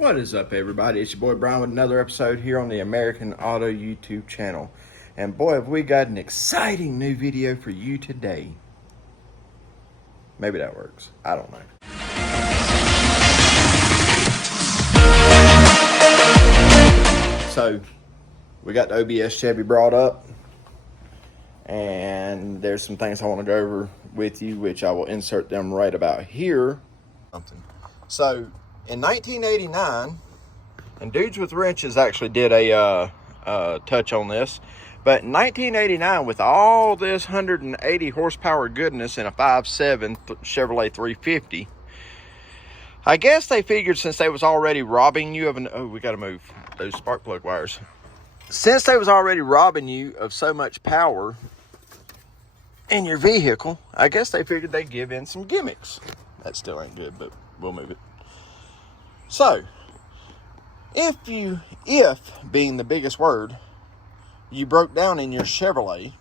What is up, everybody? It's your boy Brian with another episode here on the American Auto YouTube channel. And boy, have we got an exciting new video for you today. Maybe that works. I don't know. So, we got the OBS Chevy brought up. And there's some things I want to go over with you, which I will insert them right about here. So, in 1989, and Dudes with Wrenches actually did a touch on this, but in 1989, with all this 180 horsepower goodness in a 5.7 Chevrolet 350, I guess they figured since they was already robbing you of an, oh, we got to move those spark plug wires. Since they was already robbing you of so much power in your vehicle, I guess they figured they'd give in some gimmicks. That still ain't good, but we'll move it. So, if being the biggest word, you broke down in your Chevrolet,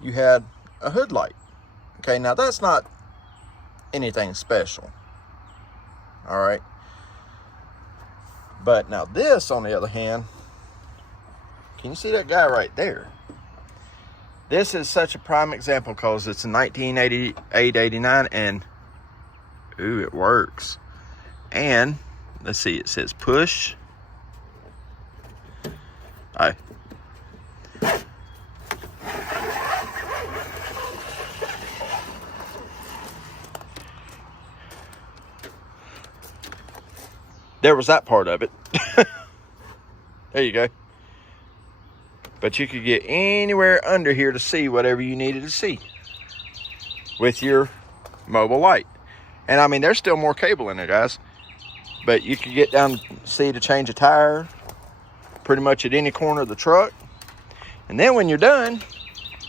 you had a hood light. Okay, now that's not anything special. All right. But now this, on the other hand, can you see that guy right there? This is such a prime example because it's a 1988, 89, and ooh, it works. And let's see, it says push. All right. There was that part of it. There you go. But you could get anywhere under here to see whatever you needed to see with your mobile light. And I mean, there's still more cable in there, guys. But you could get down to see to change a tire pretty much at any corner of the truck. And then when you're done,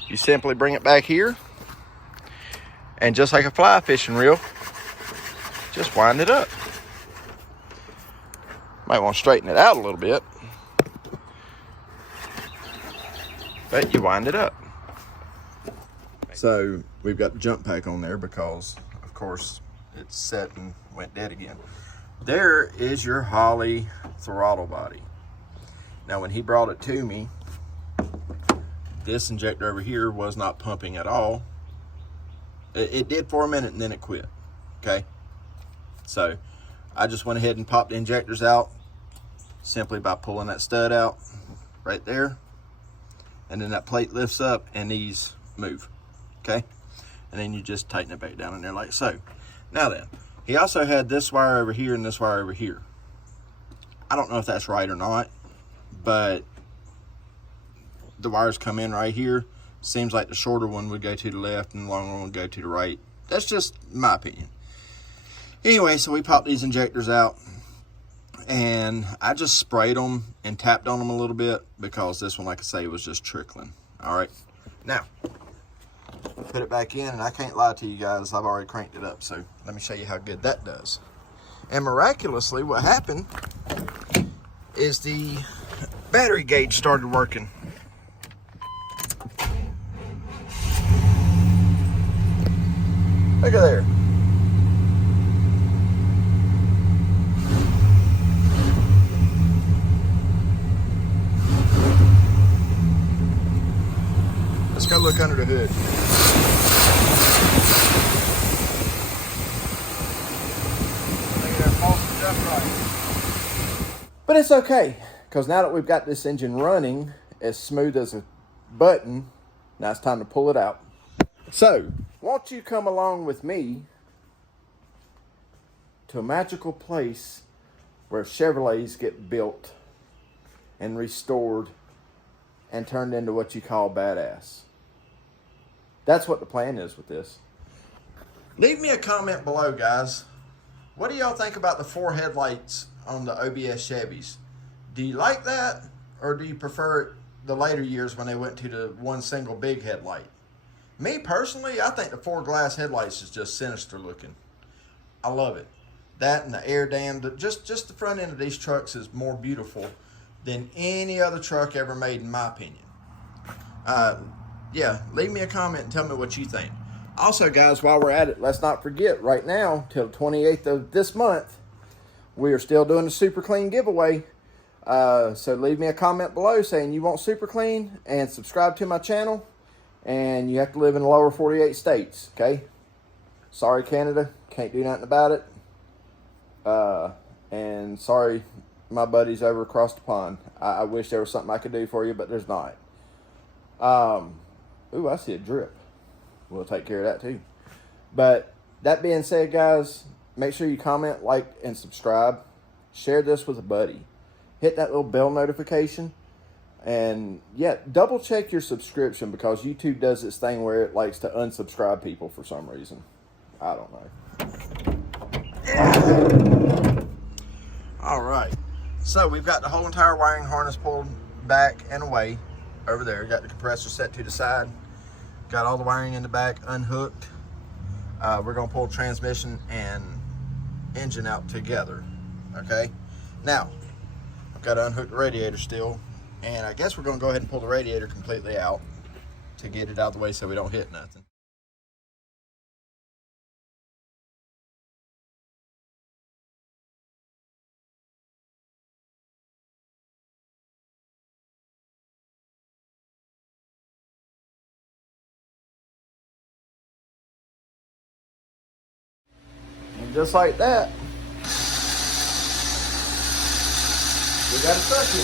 you simply bring it back here. And just like a fly fishing reel, just wind it up. Might want to straighten it out a little bit. But you wind it up. So we've got the jump pack on there because, of course, it's set and went dead again. There is your Holley throttle body. Now, when he brought it to me, this injector over here was not pumping at all. It did for a minute and then it quit. Okay. So I just went ahead and popped the injectors out simply by pulling that stud out right there. And then that plate lifts up and these move, okay? And then you just tighten it back down in there like so. Now then, he also had this wire over here and this wire over here. I don't know if that's right or not, but the wires come in right here. Seems like the shorter one would go to the left and the longer one would go to the right. That's just my opinion. Anyway, so we popped these injectors out. And I just sprayed them and tapped on them a little bit because this one, like I say, was just trickling. All right. Now, put it back in, and I can't lie to you guys. I've already cranked it up, so let me show you how good that does. And miraculously, what happened is the battery gauge started working. Look at there. Let's go look under the hood. But it's okay, because now that we've got this engine running as smooth as a button, now it's time to pull it out. So, won't you come along with me to a magical place where Chevrolets get built and restored and turned into what you call badass? That's what the plan is with this. Leave me a comment below, guys. What do y'all think about the 4 headlights on the OBS Chevys? Do you like that, or do you prefer the later years when they went to the one single big headlight? Me personally, I think the 4 glass headlights is just sinister looking. I love it. That and the air dam, just the front end of these trucks is more beautiful than any other truck ever made, in my opinion. Yeah, leave me a comment and tell me what you think. Also, guys, while we're at it, let's not forget, right now, till the 28th of this month, we are still doing the Super Clean giveaway. So leave me a comment below saying you want Super Clean and subscribe to my channel. And you have to live in the lower 48 states, okay? Sorry, Canada. Can't do nothing about it. And sorry, my buddies over across the pond. I wish there was something I could do for you, but there's not. Ooh, I see a drip. We'll take care of that too. But that being said, guys, make sure you comment, like, and subscribe. Share this with a buddy. Hit that little bell notification. And yeah, double check your subscription, because YouTube does this thing where it likes to unsubscribe people for some reason. I don't know. All right. So we've got the whole entire wiring harness pulled back and away over there. Got the compressor set to the side. Got all the wiring in the back unhooked. We're going to pull transmission and engine out together. Okay. Now, I've got to unhook the radiator still. And I guess we're going to go ahead and pull the radiator completely out to get it out of the way so we don't hit nothing. And just like that, we got a suction.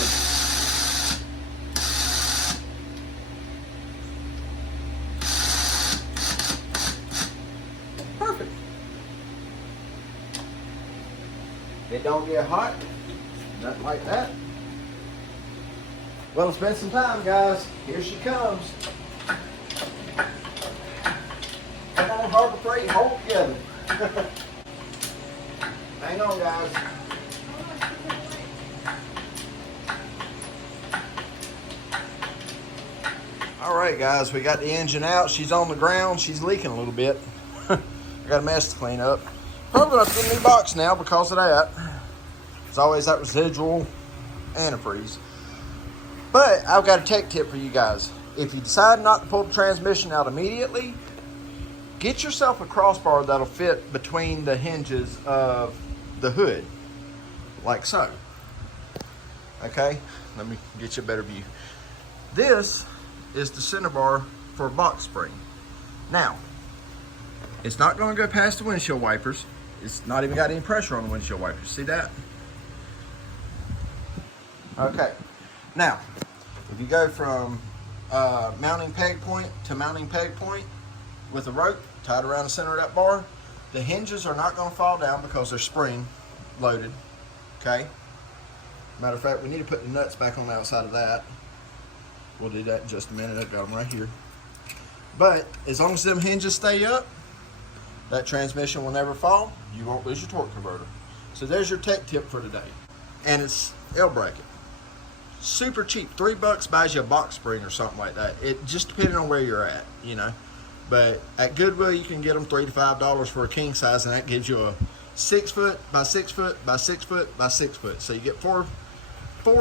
Perfect. It don't get hot, nothing like that. Well, it's been some time, guys. Here she comes. Come on, Harbor Freight, hold together. Hang on, guys. All right, guys, we got the engine out. She's on the ground. She's leaking a little bit. I got a mess to clean up. Probably gonna have to get a new box now because of that. There's always that residual antifreeze. But I've got a tech tip for you guys. If you decide not to pull the transmission out immediately, get yourself a crossbar that'll fit between the hinges of the hood, like so. Okay, let me get you a better view. This is the center bar for a box spring. Now, it's not going to go past the windshield wipers. It's not even got any pressure on the windshield wipers. See that? Okay. Now, if you go from mounting peg point to mounting peg point with a rope tied around the center of that bar, the hinges are not going to fall down because they're spring loaded. Okay? Matter of fact, we need to put the nuts back on the outside of that. We'll do that in just a minute. I've got them right here. But as long as them hinges stay up, that transmission will never fall. You won't lose your torque converter. So there's your tech tip for today. And it's L bracket. Super cheap. $3 buys you a box spring or something like that. It just depending on where you're at, you know. But at Goodwill, you can get them $3 to $5 for a king size, and that gives you a 6 foot by 6 foot by 6 foot by 6 foot. So you get four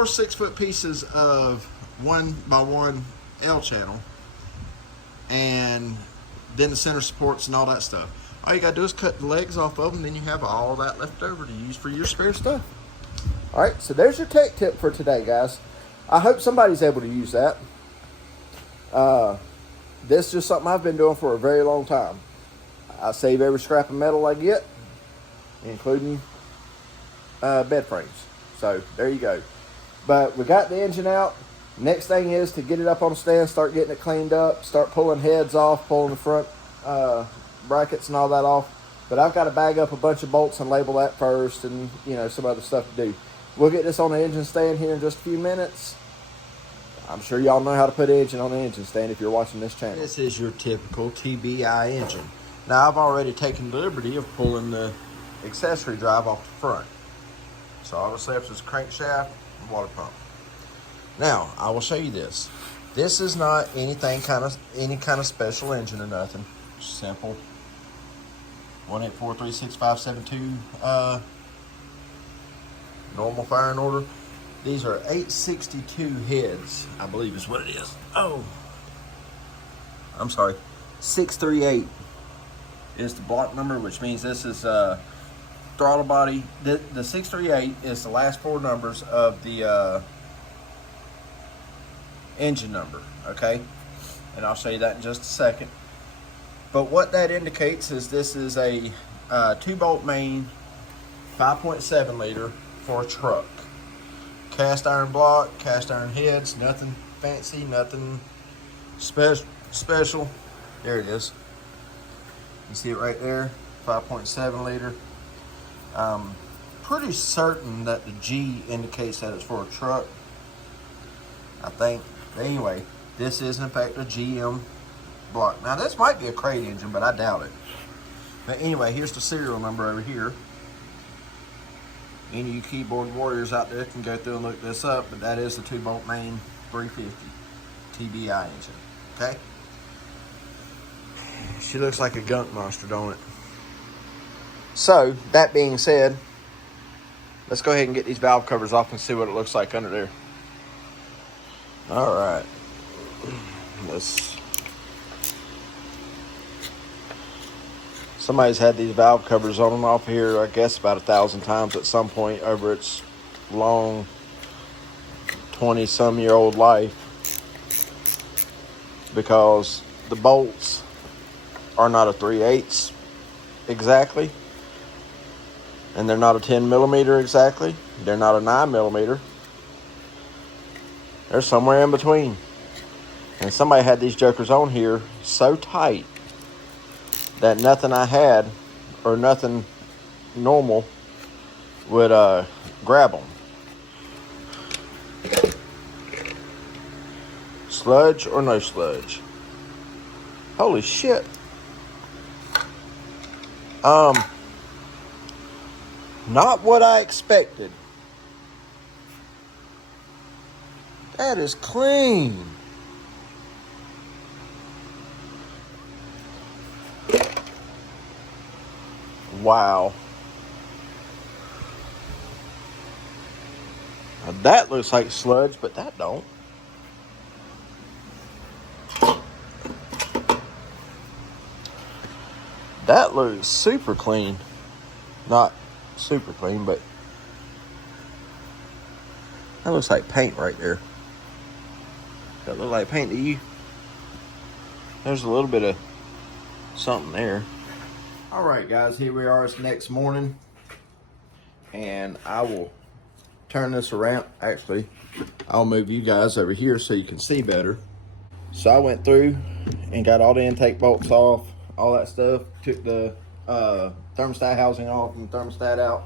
6 foot pieces of 1x1 L channel, and then the center supports and all that stuff. All you gotta do is cut the legs off of them, then you have all that left over to use for your spare stuff. All right, so there's your tech tip for today, guys. I hope somebody's able to use that. This is just something I've been doing for a very long time. I save every scrap of metal I get, including bed frames. So there you go. But we got the engine out. Next thing is to get it up on the stand, start getting it cleaned up, start pulling heads off, pulling the front brackets and all that off. But I've got to bag up a bunch of bolts and label that first, and you know, some other stuff to do. We'll get this on the engine stand here in just a few minutes. I'm sure y'all know how to put an engine on the engine stand if you're watching this channel. This is your typical TBI engine. Now I've already taken the liberty of pulling the accessory drive off the front. So all that's left is crankshaft and water pump. Now, I will show you this. This is not any kind of special engine or nothing. Just simple 1843652 normal firing order. These are 862 heads, I believe is what it is. Oh, I'm sorry. 638 is the block number, which means this is throttle body. The 638 is the last four numbers of the engine number, okay? And I'll show you that in just a second. But what that indicates is this is a 2-bolt main 5.7 liter for a truck. Cast iron block, cast iron heads, nothing fancy, nothing special. There it is. You see it right there, 5.7 liter. Pretty certain that the G indicates that it's for a truck, I think. But anyway, this is in fact a GM block. Now this might be a crate engine, but I doubt it. But anyway, here's the serial number over here. Any of you keyboard warriors out there can go through and look this up, but that is the 2-bolt main 350 TBI engine, okay? She looks like a gunk monster, don't it? So, that being said, let's go ahead and get these valve covers off and see what it looks like under there. All right. Somebody's had these valve covers on and off here, I guess, about 1,000 times at some point over its long 20-some-year-old life, because the bolts are not a 3/8 exactly, and they're not a 10 millimeter exactly. They're not a 9 millimeter. They're somewhere in between. And somebody had these jokers on here so tight that nothing I had or nothing normal would grab them. Sludge or no sludge? Holy shit. Not what I expected. That is clean. Wow. Now that looks like sludge, but that don't. That looks super clean. Not super clean, but that looks like paint right there. That look like paint to you? There's a little bit of something there. All right, guys, here we are. It's next morning, and I will turn this around. Actually, I'll move you guys over here so you can see better. So I went through and got all the intake bolts off, all that stuff. Took the thermostat housing off and the thermostat out.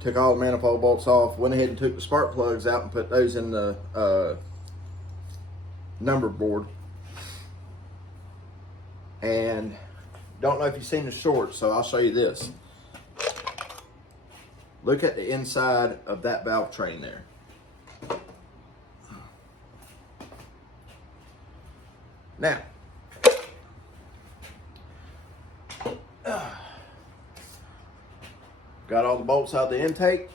Took all the manifold bolts off. Went ahead and took the spark plugs out and put those in the number board. And don't know if you've seen the short, so I'll show you this. Look at the inside of that valve train there. Now, got all the bolts out of the intake.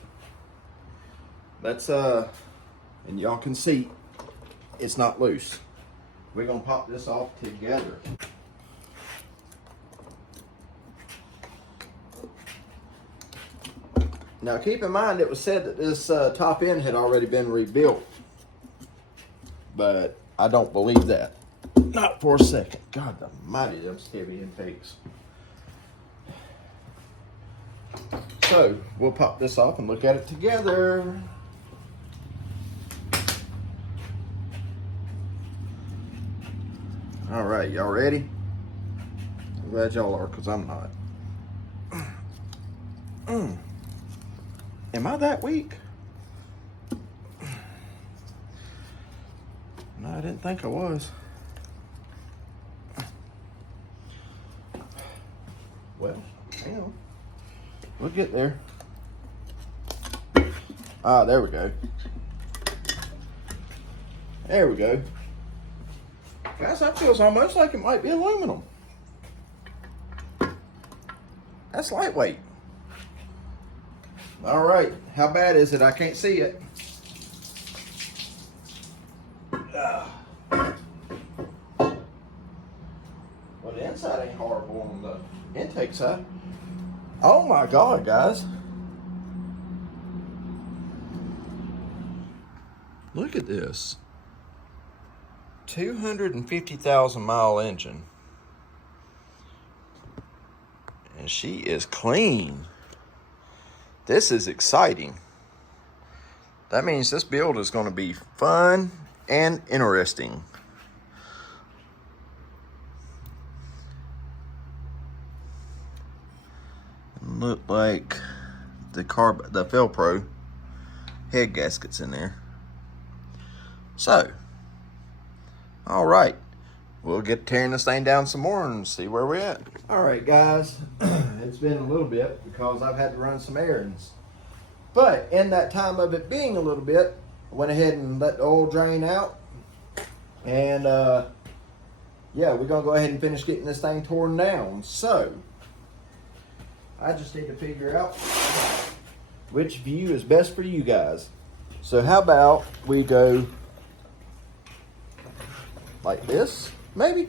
Let's and y'all can see it's not loose. We're gonna pop this off together. Now keep in mind, it was said that this top end had already been rebuilt, but I don't believe that. Not for a second. God almighty, those heavy intakes. So we'll pop this off and look at it together. All right, y'all ready? I'm glad y'all are, because I'm not. Am I that weak? No, I didn't think I was. Well, hang on. We'll get there. Ah, there we go. There we go. Guys, that feels almost like it might be aluminum. That's lightweight. All right, how bad is it? I can't see it. Well, the inside ain't horrible on the intake side. Oh my God, guys. Look at this. 250,000 mile engine. And she is clean. This is exciting. That means this build is going to be fun and interesting. Look like the Felpro head gaskets in there. So, all right, we'll get tearing this thing down some more and see where we're at. All right, guys, it's been a little bit because I've had to run some errands. But in that time of it being a little bit, I went ahead and let the oil drain out. And yeah, we're gonna go ahead and finish getting this thing torn down. So, I just need to figure out which view is best for you guys. So how about we go like this, maybe?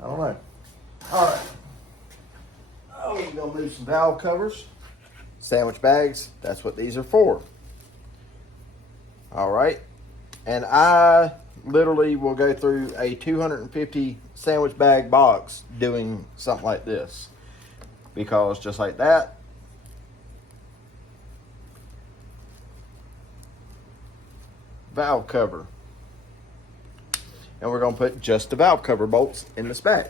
I don't know. All right. Oh, we're gonna move some valve covers. Sandwich bags, that's what these are for. All right. And I literally will go through a 250 sandwich bag box doing something like this. Because just like that, valve cover. And we're going to put just the valve cover bolts in this bag.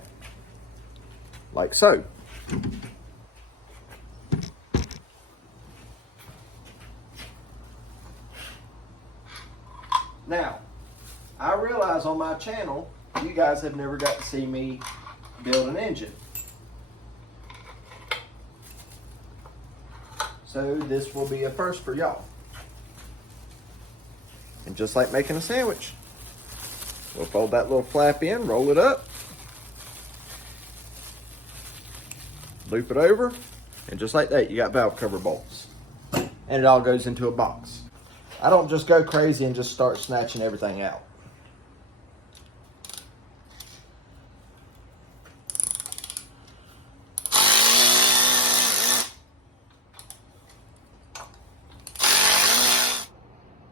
Like so. Now, I realize on my channel, you guys have never got to see me build an engine. So this will be a first for y'all. And just like making a sandwich, we'll fold that little flap in, roll it up, loop it over, and just like that, you got valve cover bolts. And it all goes into a box. I don't just go crazy and just start snatching everything out.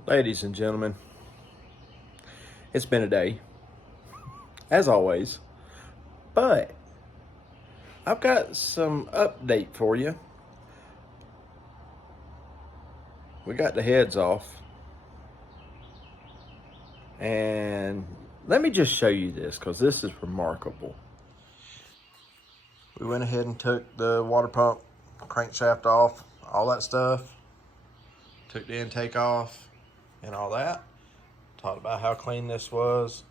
Ladies and gentlemen, it's been a day, as always, but I've got some update for you. We got the heads off, and let me just show you this because this is remarkable. We went ahead and took the water pump crankshaft off, all that stuff, took the intake off and all that. Talked about how clean this was.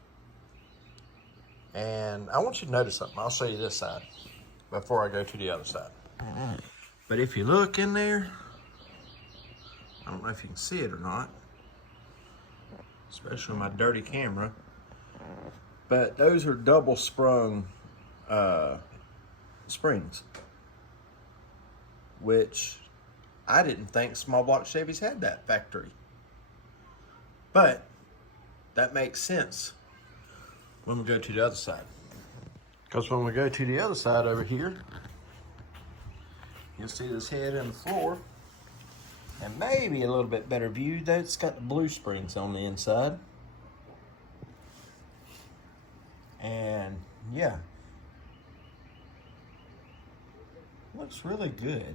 And I want you to notice something. I'll show you this side before I go to the other side. But if you look in there, I don't know if you can see it or not, especially on my dirty camera, but those are double sprung springs, which I didn't think small block Chevys had that factory. But that makes sense when we go to the other side. Because when we go to the other side over here, you'll see this head in the floor. And maybe a little bit better view, though it's got the blue springs on the inside. And yeah, looks really good.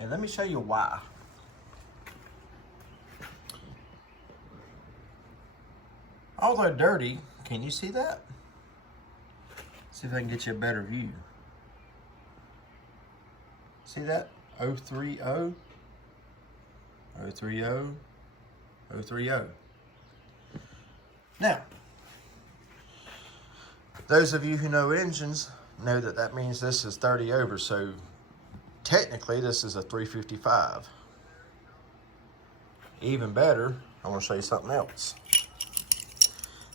And let me show you why. Although dirty, can you see that? See if I can get you a better view. See that? 030, 030, 030. Now, those of you who know engines know that that means this is 30 over, so technically this is a 355. Even better, I want to show you something else.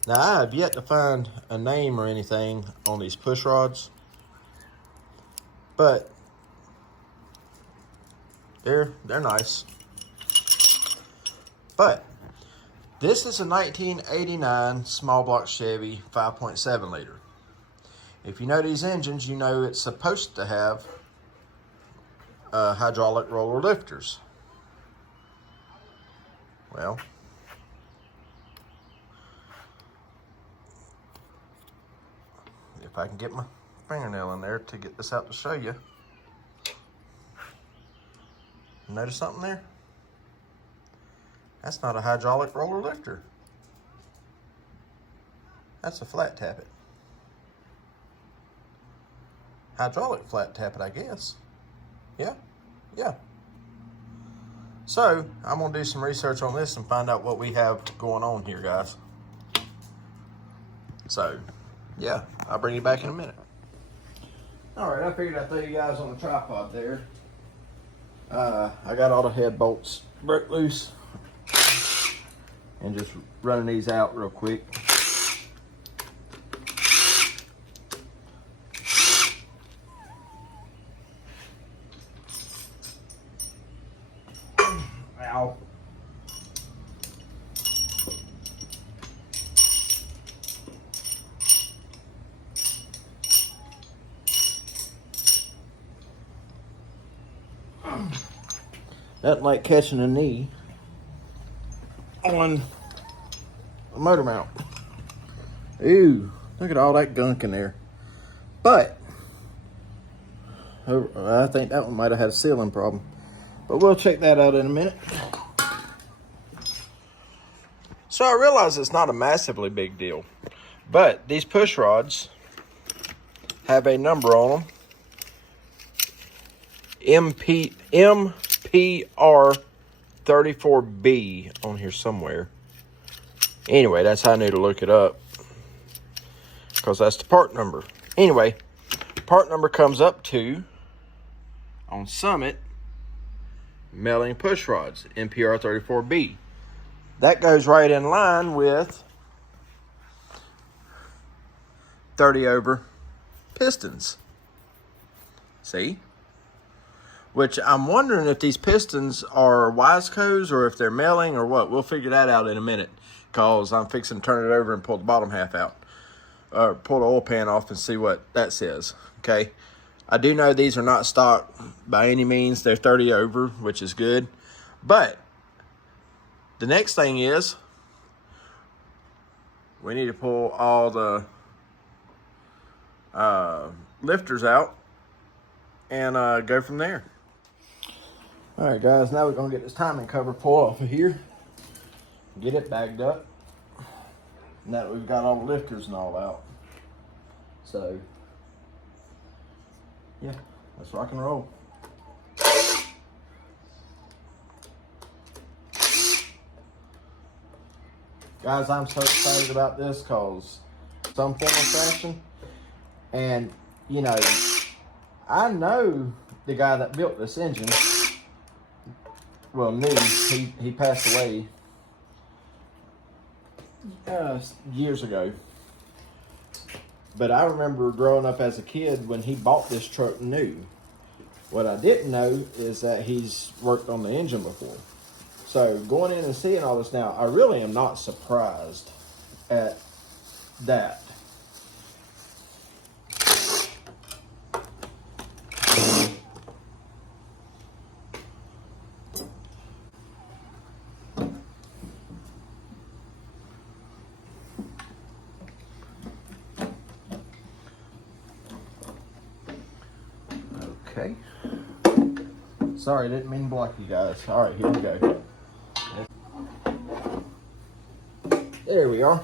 Now, I have yet to find a name or anything on these push rods, but they're nice. But this is a 1989 small block Chevy 5.7 liter. If you know these engines, you know it's supposed to have hydraulic roller lifters. Well, if I can get my fingernail in there to get this out to show you. Notice something there? That's not a hydraulic roller lifter. That's a flat tappet. Hydraulic flat tappet, I guess. Yeah, yeah. So, I'm gonna do some research on this and find out what we have going on here, guys. So, yeah, I'll bring you back in a minute. All right, I figured I'd throw you guys on the tripod there. I got all the head bolts broke loose and just running these out real quick. Ow. Nothing like catching a knee on a motor mount. Ooh, look at all that gunk in there. But I think that one might have had a sealing problem. But we'll check that out in a minute. So I realize it's not a massively big deal, but these push rods have a number on them. MPR 34B on here somewhere. Anyway, that's how I knew to look it up, because that's the part number. Anyway, part number comes up to, on Summit, milling push rods, MPR 34B. That goes right in line with 30 over pistons. See? Which I'm wondering if these pistons are Wiseco's or if they're milling or what. We'll figure that out in a minute, because I'm fixing to turn it over and pull the bottom half out. Or pull the oil pan off and see what that says. Okay? I do know these are not stock by any means. They're 30 over, which is good. But the next thing is we need to pull all the lifters out and go from there. All right, guys, now we're gonna get this timing cover pulled off of here, get it bagged up. Now that we've got all the lifters and all out. So, yeah, let's rock and roll. Guys, I'm so excited about this because some form of fashion. And, you know, I know the guy that built this engine. Well, he passed away years ago. But I remember growing up as a kid when he bought this truck new. What I didn't know is that he's worked on the engine before. So going in and seeing all this now, I really am not surprised at that. Okay. Sorry, didn't mean to block you guys. All right, here we go. There we are.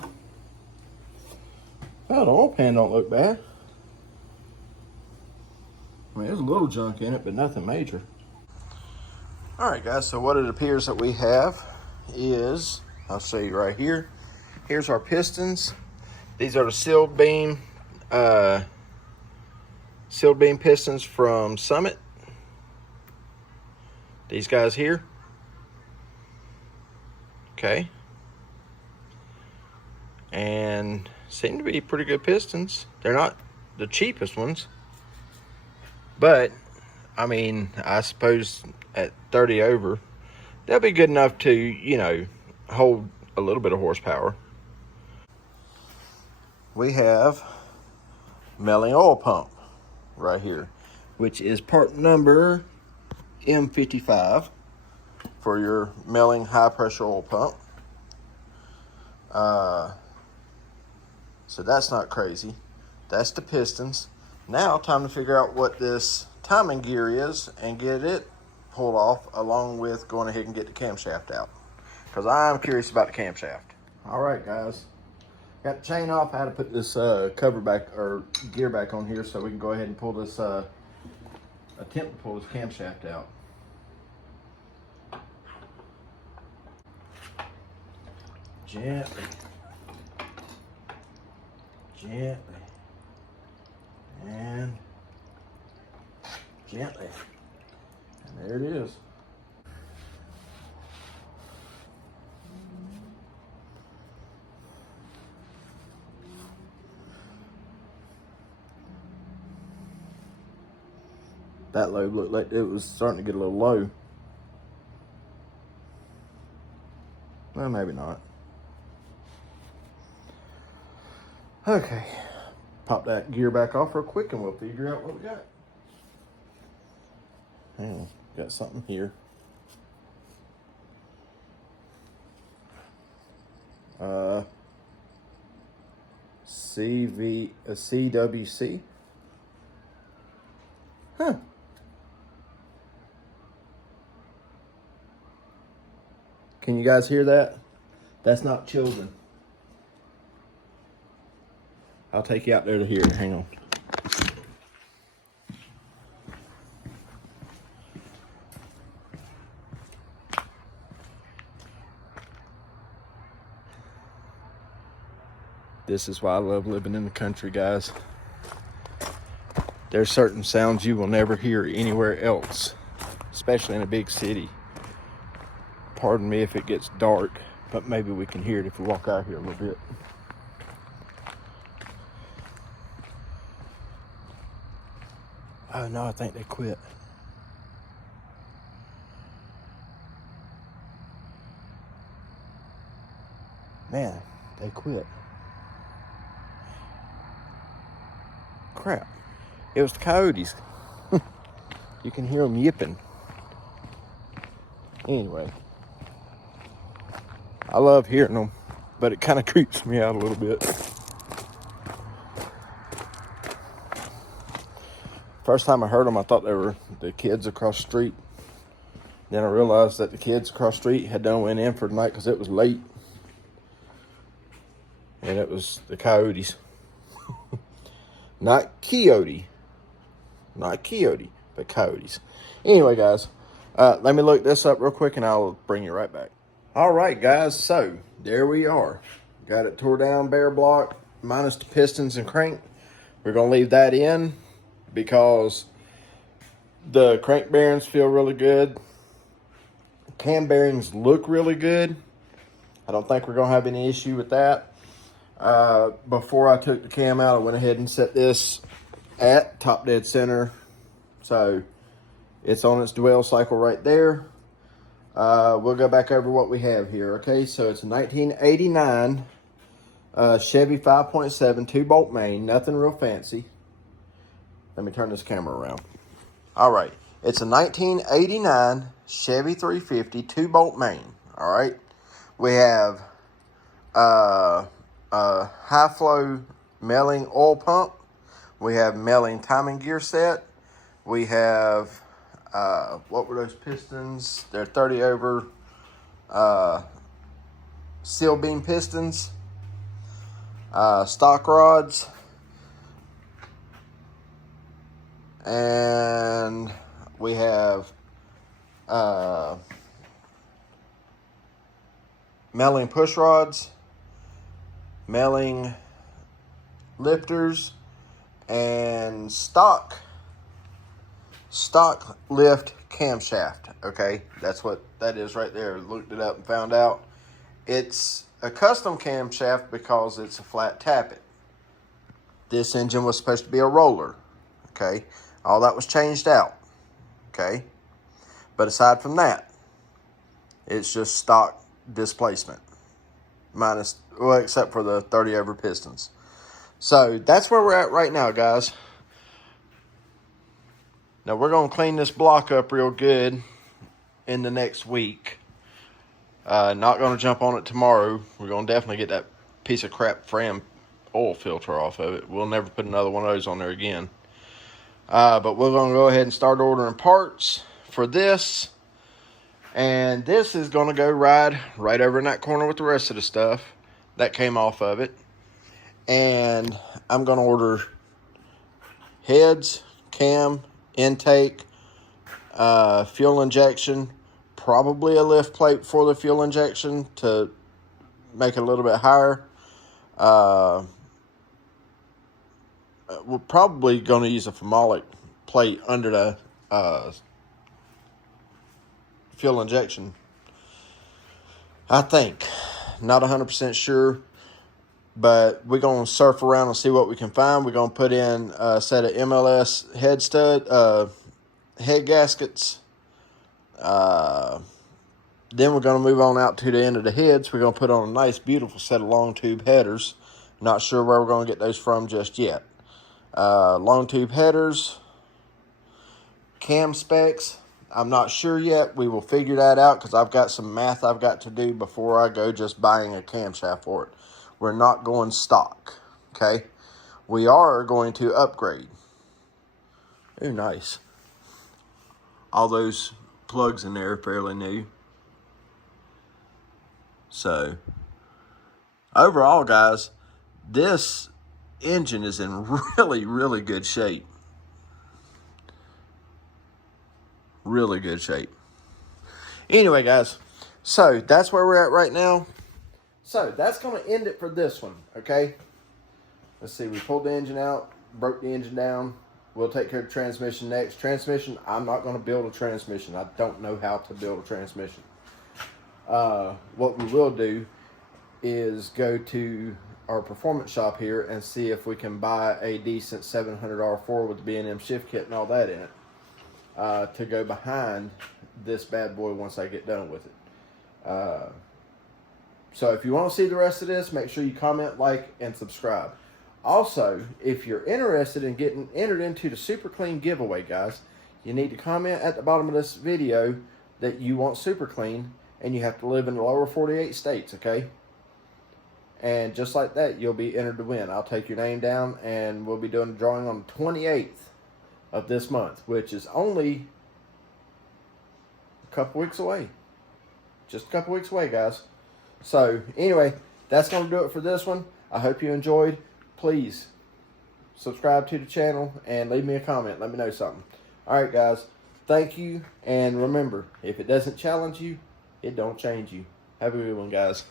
Oh, the oil pan don't look bad. I mean, there's a little junk in it, but nothing major. All right, guys, so what it appears that we have is, I'll show you right here. Here's our pistons. These are the sealed beam pistons from Summit. These guys here. Okay. And seem to be pretty good pistons. They're not the cheapest ones, but I mean, I suppose at 30 over, they'll be good enough to, you know, hold a little bit of horsepower. We have milling oil pump right here, which is part number M55 for your milling high pressure oil pump. So that's not crazy. That's the pistons. Now time to figure out what this timing gear is and get it pulled off, along with going ahead and get the camshaft out, because I'm curious about the camshaft. All right, guys, got the chain off. I had to put this cover back, or gear back on here, so we can go ahead and pull this attempt to pull this camshaft out. Gently, gently, and gently, and there it is. That lobe looked like it was starting to get a little low. Well, maybe not. Okay, pop that gear back off real quick and we'll figure out what we got. Hang on, got something here. CWC. Huh. Can you guys hear that? That's not children. I'll take you out there to hear it. Hang on. This is why I love living in the country, guys. There's certain sounds you will never hear anywhere else, especially in a big city. Pardon me if it gets dark, but maybe we can hear it if we walk out here a little bit. Oh no, I think they quit. Man, they quit. Crap. It was the coyotes. You can hear them yipping. Anyway, I love hearing them, but it kind of creeps me out a little bit. First time I heard them, I thought they were the kids across the street. Then I realized that the kids across the street had done went in for the night because it was late. And it was the coyotes. Not coyote. Not coyote, but coyotes. Anyway, guys, let me look this up real quick and I'll bring you right back. All right, guys, so there we are. Got it tore down, bare block, minus the pistons and crank. We're going to leave that in because the crank bearings feel really good. Cam bearings look really good. I don't think we're going to have any issue with that. Before I took the cam out, I went ahead and set this at top dead center. So it's on its dwell cycle right there. We'll go back over what we have here. Okay, so it's a 1989 Chevy 5.7 2-bolt main. Nothing real fancy. Let me turn this camera around. All right, it's a 1989 Chevy 350 2-bolt main. All right, we have high flow milling oil pump. We have milling timing gear set. We have what were those pistons? They're 30 over seal beam pistons. Stock rods. And we have milling push rods, milling lifters, and stock lift camshaft. Okay, that's what that is right there. Looked it up and found out it's a custom camshaft because it's a flat tappet. This engine was supposed to be a roller. Okay, all that was changed out. Okay, but aside from that, it's just stock displacement, minus, well, except for the 30 over pistons. So that's where we're at right now, guys. Now we're going to clean this block up real good in the next week. Not going to jump on it tomorrow. We're going to definitely get that piece of crap Fram oil filter off of it. We'll never put another one of those on there again. But we're going to go ahead and start ordering parts for this. And this is going to go right over in that corner with the rest of the stuff that came off of it. And I'm going to order heads, cam, intake, fuel injection, probably a lift plate for the fuel injection to make it a little bit higher. We're probably going to use a Famolic plate under the fuel injection. I think. Not 100% sure. But we're going to surf around and see what we can find. We're going to put in a set of MLS head gaskets. Then we're going to move on out to the end of the heads. We're going to put on a nice, beautiful set of long tube headers. Not sure where we're going to get those from just yet. Long tube headers. Cam specs. I'm not sure yet. We will figure that out because I've got some math I've got to do before I go just buying a camshaft for it. We're not going stock, okay? We are going to upgrade. Ooh, nice. All those plugs in there are fairly new. So, overall, guys, this engine is in really, really good shape. Really good shape. Anyway, guys, so that's where we're at right now. So, that's going to end it for this one, okay? Let's see, we pulled the engine out, broke the engine down. We'll take care of the transmission next. Transmission, I'm not going to build a transmission. I don't know how to build a transmission. What we will do is go to our performance shop here and see if we can buy a decent 700 R4 with the B&M shift kit and all that in it to go behind this bad boy once I get done with it. So if you want to see the rest of this, make sure you comment, like, and subscribe. Also, if you're interested in getting entered into the Super Clean giveaway, guys, you need to comment at the bottom of this video that you want Super Clean, and you have to live in the lower 48 states, okay? And just like that, you'll be entered to win. I'll take your name down, and we'll be doing a drawing on the 28th of this month, which is only a couple weeks away. Just a couple weeks away, guys. So, anyway, that's going to do it for this one. I hope you enjoyed. Please subscribe to the channel and leave me a comment. Let me know something. All right, guys. Thank you. And remember, if it doesn't challenge you, it don't change you. Have a good one, guys.